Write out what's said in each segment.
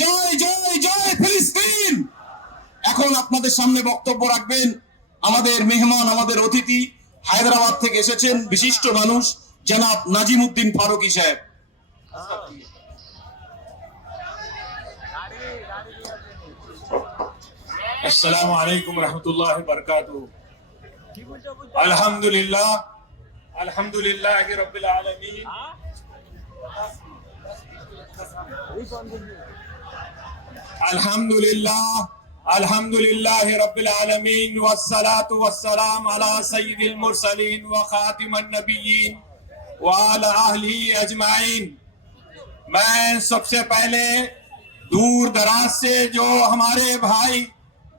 জয় জয় জয় ফিলিস্তিন। এখন আপনাদের সামনে বক্তব্য রাখবেন আমাদের মেহমান, আমাদের অতিথি, হায়দ্রাবাদ থেকে এসেছেন বিশিষ্ট মানুষ জনাব নাজিমউদ্দিন ফারুকী সাহেব। السلام علیکم ورحمۃ اللہ وبرکاتہ۔ الحمدللہ الحمدللہ رب العالمین، الحمدللہ الحمدللہ رب العالمین، والصلاة والسلام علی سید المرسلین وخاتم النبیین وعلی آلہ اجمعین۔ میں سب سے پہلے دور دراز سے جو ہمارے بھائی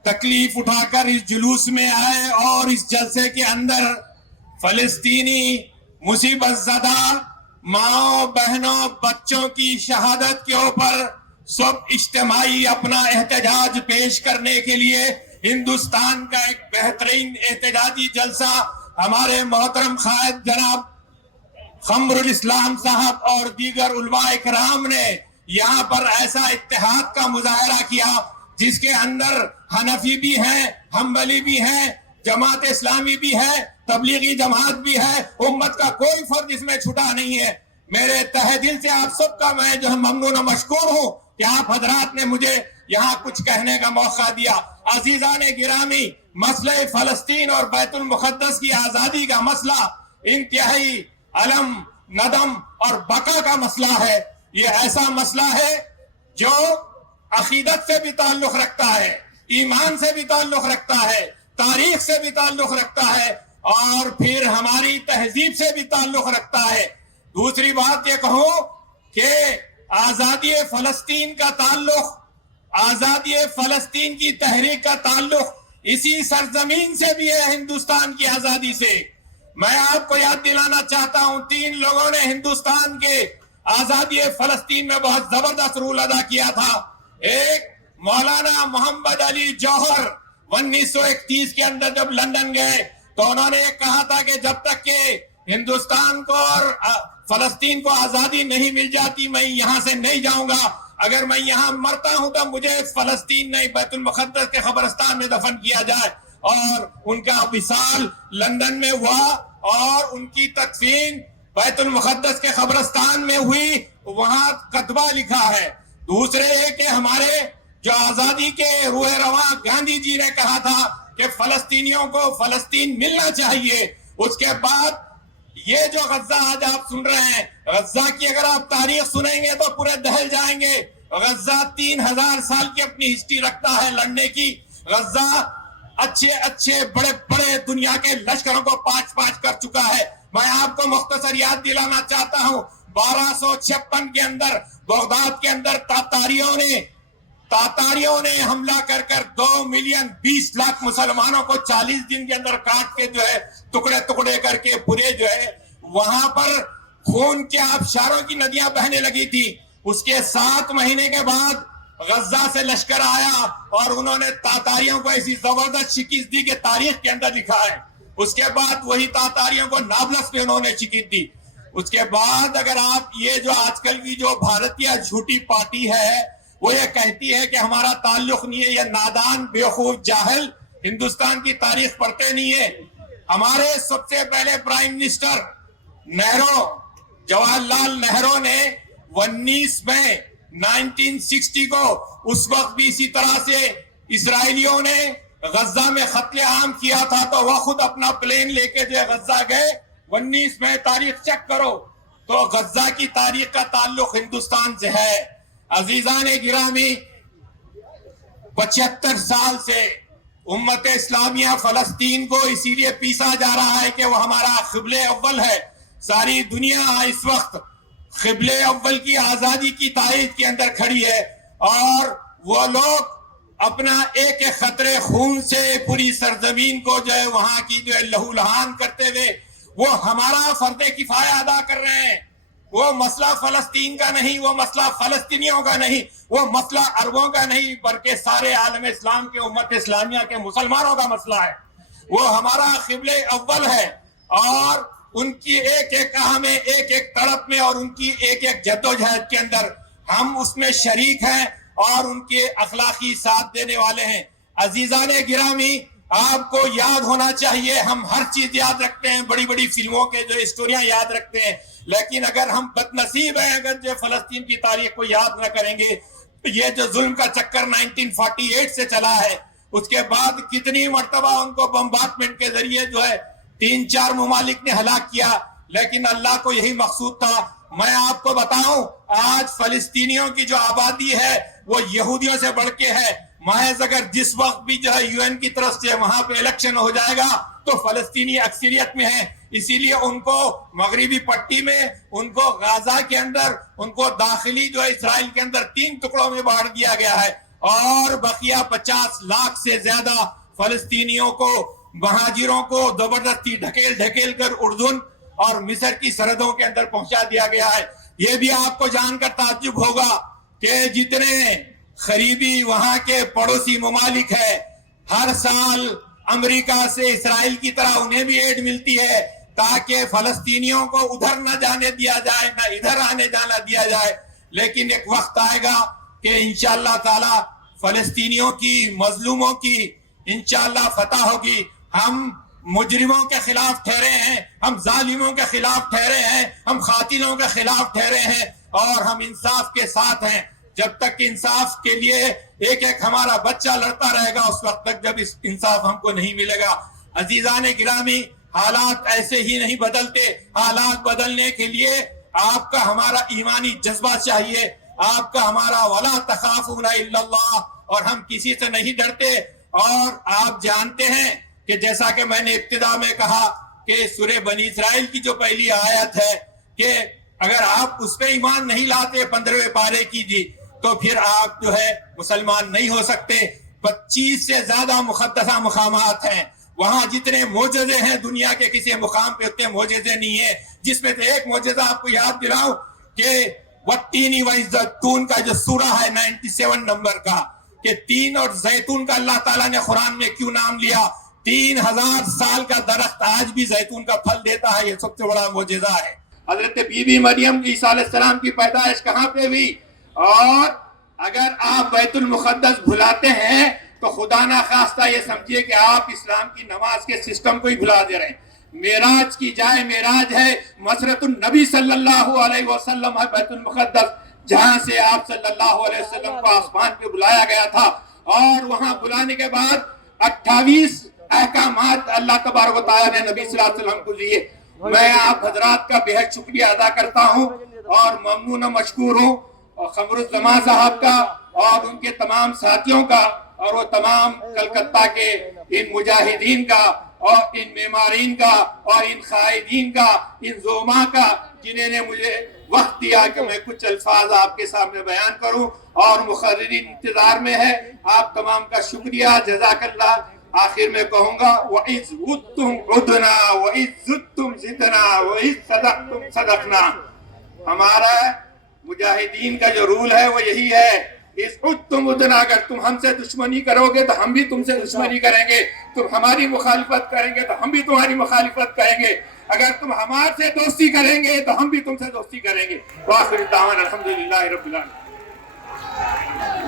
تکلیف اٹھا کر اس جلوس میں آئے اور اس جلسے کے اندر فلسطینی مصیبت زدہ ماؤں بہنوں بچوں کی شہادت کے اوپر سب اجتماعی اپنا احتجاج پیش کرنے کے لیے ہندوستان کا ایک بہترین احتجاجی جلسہ ہمارے محترم قائد جناب قمر الاسلام صاحب اور دیگر علماء کرام نے یہاں پر ایسا اتحاد کا مظاہرہ کیا جس کے اندر حنفی بھی ہیں، حنبلی بھی ہیں، جماعت اسلامی بھی ہے، تبلیغی جماعت بھی ہے، امت کا کوئی فرد اس میں چھٹا نہیں ہے۔ میرے تہہ دل سے آپ سب کا میں جو ممنون و مشکور ہوں کہ آپ حضرات نے مجھے یہاں کچھ کہنے کا موقع دیا۔ عزیزان گرامی، مسئلہ فلسطین اور بیت المقدس کی آزادی کا مسئلہ انتہائی علم، ندم اور بقا کا مسئلہ ہے۔ یہ ایسا مسئلہ ہے جو عقیدت سے بھی تعلق رکھتا ہے، ایمان سے بھی تعلق رکھتا ہے، تاریخ سے بھی تعلق رکھتا ہے اور پھر ہماری تہذیب سے بھی تعلق رکھتا ہے۔ دوسری بات یہ کہوں کہ آزادی فلسطین کا تعلق، آزادی فلسطین کی تحریک کا تعلق اسی سرزمین سے بھی ہے، ہندوستان کی آزادی سے۔ میں آپ کو یاد دلانا چاہتا ہوں 3 لوگوں نے ہندوستان کے آزادی فلسطین میں بہت زبردست رول ادا کیا تھا۔ ایک مولانا محمد علی جوہر 1931 کے اندر جب لندن گئے تو انہوں نے کہا تھا کہ جب تک کہ ہندوستان کو اور فلسطین کو آزادی نہیں مل جاتی میں یہاں سے نہیں جاؤں گا، اگر میں یہاں مرتا ہوں تو مجھے فلسطین نہیں بیت المقدس کے قبرستان میں دفن کیا جائے۔ اور ان کا وصال لندن میں ہوا اور ان کی تدفین بیت المقدس کے قبرستان میں ہوئی، وہاں کتبہ لکھا ہے۔ دوسرے کہ ہمارے جو آزادی کے روح رواں گاندھی جی نے کہا تھا کہ فلسطینیوں کو فلسطین ملنا چاہیے۔ اس کے بعد یہ جو غزہ آج آپ سن رہے ہیں، غزہ کی اگر آپ تاریخ سنیں گے تو پورے دہل جائیں گے۔ غزہ 3000 سال کی اپنی ہسٹری رکھتا ہے لڑنے کی۔ غزہ اچھے بڑے بڑے دنیا کے لشکروں کو پاچ کر چکا ہے۔ میں آپ کو مختصر یاد دلانا چاہتا ہوں 1256 کے اندر بغداد کے اندر تاتاریوں نے حملہ کر 2,20,00,000 مسلمانوں کو 40 دن کے اندر کاٹ کے جو ہے ٹکڑے کر کے پورے جو ہے وہاں پر خون کے آبشاروں کی ندیاں بہنے لگی تھی۔ اس کے 7 مہینے کے بعد غزہ سے لشکر آیا اور انہوں نے تاتاریوں کو ایسی زبردست شکست دی کہ تاریخ کے اندر لکھا ہے۔ اس کے بعد وہی تاتاریوں کو نابلس پہ انہوں نے شکست دی۔ اس کے بعد اگر آپ یہ جو آج کل کی جو بھارتیہ جھوٹی پارٹی ہے وہ یہ کہتی ہے کہ ہمارا تعلق نہیں ہے، یہ نادان بیوقوف جاہل ہندوستان کی تاریخ پڑھتے نہیں ہے۔ ہمارے سب سے پہلے پرائم منسٹر جواہر لال نہرو نے 19 مئی 1960 کو اس وقت بھی اسی طرح سے اسرائیلیوں نے غزہ میں قتل عام کیا تھا تو وہ خود اپنا پلین لے کے جو غزہ گئے۔ 19 مئی تاریخ چیک کرو تو غزہ کی تاریخ کا تعلق ہندوستان سے ہے۔ عزیزان گرامی، 75 سال سے امت اسلامیہ فلسطین کو اسی لیے پیسا جا رہا ہے کہ وہ ہمارا قبلِ اول ہے۔ ساری دنیا اس وقت قبلِ اول کی آزادی کی تائید کے اندر کھڑی ہے اور وہ لوگ اپنا ایک قطرے خون سے پوری سرزمین کو جو ہے وہاں کی جو ہے لہو لہان کرتے ہوئے وہ ہمارا فرض کفایہ ادا کر رہے ہیں۔ وہ مسئلہ فلسطین کا نہیں، وہ مسئلہ فلسطینیوں کا نہیں، وہ مسئلہ عربوں کا نہیں، بلکہ سارے عالم اسلام کے امت اسلامیہ کے مسلمانوں کا مسئلہ ہے۔ وہ ہمارا قبلِ اول ہے اور ان کی ایک کہا میں، ایک تڑپ میں اور ان کی ایک جدوجہد کے اندر ہم اس میں شریک ہیں اور ان کے اخلاقی ساتھ دینے والے ہیں۔ عزیزان گرامی، آپ کو یاد ہونا چاہیے، ہم ہر چیز یاد رکھتے ہیں، بڑی بڑی فلموں کے جو اسٹوریاں یاد رکھتے ہیں، لیکن اگر ہم بد نصیب ہیں اگر جو فلسطین کی تاریخ کو یاد نہ کریں گے، یہ جو ظلم کا چکر 1948 سے چلا ہے، اس کے بعد کتنی مرتبہ ان کو بمبارڈمنٹ کے ذریعے جو ہے 3-4 ممالک نے ہلاک کیا، لیکن اللہ کو یہی مقصود تھا۔ میں آپ کو بتاؤں، آج فلسطینیوں کی جو آبادی ہے وہ یہودیوں سے بڑھ کے ہے۔ محض اگر جس وقت بھی جو ہے UN کی طرف سے وہاں پہ الیکشن ہو جائے گا تو فلسطینی اکثریت میں ہیں، اسی لیے ان کو مغربی پٹی میں، ان کو غزہ کے اندر، ان کو داخلی جو ہے اسرائیل کے اندر 3 ٹکڑوں میں بانٹ دیا گیا ہے، اور بقیہ 50 لاکھ سے زیادہ فلسطینیوں کو، مہاجروں کو زبردستی ڈھکیل کر اردن اور مصر کی سرحدوں کے اندر پہنچا دیا گیا ہے۔ یہ بھی آپ کو جان کر تعجب ہوگا کہ جتنے قریبی وہاں کے پڑوسی ممالک ہے، ہر سال امریکہ سے اسرائیل کی طرح انہیں بھی ایڈ ملتی ہے تاکہ فلسطینیوں کو ادھر نہ جانے دیا جائے، نہ ادھر آنے جانا دیا جائے، لیکن ایک وقت آئے گا کہ انشاءاللہ تعالی فلسطینیوں کی، مظلوموں کی انشاءاللہ فتح ہوگی۔ ہم مجرموں کے خلاف ٹھہرے ہیں، ہم ظالموں کے خلاف ٹھہرے ہیں، ہم قاتلوں کے خلاف ٹھہرے ہیں، اور ہم انصاف کے ساتھ ہیں۔ جب تک انصاف کے لیے ایک ایک ہمارا بچہ لڑتا رہے گا، اس وقت تک جب اس انصاف ہم کو نہیں ملے گا۔ عزیزان گرامی، حالات ایسے ہی نہیں بدلتے، حالات بدلنے کے لیے آپ کا ہمارا ایمانی جذبہ چاہیے، آپ کا ہمارا وَلَا تَخَافُونَ إِلَّا اللَّهِ، اور ہم کسی سے نہیں ڈرتے۔ اور آپ جانتے ہیں کہ جیسا کہ میں نے ابتدا میں کہا کہ سورہ بنی اسرائیل کی جو پہلی آیت ہے کہ اگر آپ اس پہ ایمان نہیں لاتے 15ویں پارے کی جی، تو پھر آپ جو ہے مسلمان نہیں ہو سکتے۔ 25 سے زیادہ مقدسہ مقامات ہیں، وہاں جتنے معجزے ہیں دنیا کے کسی مقام پہ اتنے معجزے نہیں ہیں، جس میں سے ایک معجزہ آپ کو یاد دلاؤں کہ والتین والزیتون کا جو سورہ ہے 97 نمبر کا، کہ تین اور زیتون کا اللہ تعالیٰ نے قرآن میں کیوں نام لیا؟ 3000 سال کا درخت آج بھی زیتون کا پھل دیتا ہے، یہ سب سے بڑا معجزہ ہے۔ حضرت بی بی مریم عیسیٰ علیہ السلام کی پیدائش کہاں پہ ہوئی؟ اور اگر آپ بیت المقدس بھلاتے ہیں تو خدا نہ خواستہ یہ سمجھیے کہ آپ اسلام کی نماز کے سسٹم کو ہی بھلا دے رہے ہیں۔ معراج کی جائے معراج ہے، مسرت النبی صلی اللہ علیہ وسلم ہے بیت المقدس، جہاں سے آپ صلی اللہ علیہ وسلم کو آسمان پہ بلایا گیا تھا، اور وہاں بلانے کے بعد 28 احکامات اللہ تبارک و تعالیٰ نے نبی صلی اللہ علیہ وسلم کو دیے۔ میں آپ حضرات کا بہت شکریہ ادا کرتا ہوں اور ممنون و مشکور ہوں، اور قمر الزمان صاحب کا اور ان کے تمام ساتھیوں کا، اور وہ تمام کلکتہ کے ان مجاہدین کا اور ان معمارین کا اور ان قائدین کا، ان زعماء کا، جنہیں نے مجھے وقت دیا کہ میں کچھ الفاظ آپ کے سامنے بیان کروں، اور مقررین انتظار میں ہے۔ آپ تمام کا شکریہ، جزاک اللہ۔ آخر میں کہوں گا وَإِذْ عُدْتُمْ عُدْنَا وَإِذْ زُدْتُمْ زِدْنَا وَإِذْ صَدَقْتُمْ صَدَقْنَا۔ ہمارا مجاہدین کا جو رول ہے وہ یہی ہے، اِذْ عُدْتُمْ عُدْنَا، اگر تم ہم سے دشمنی کرو گے تو ہم بھی تم سے دشمنی کریں گے، تم ہماری مخالفت کریں گے تو ہم بھی تمہاری مخالفت کریں گے، اگر تم ہمارے سے دوستی کریں گے تو ہم بھی تم سے دوستی کریں گے۔ وآخر دعوانا الحمدللہ رب العالمین۔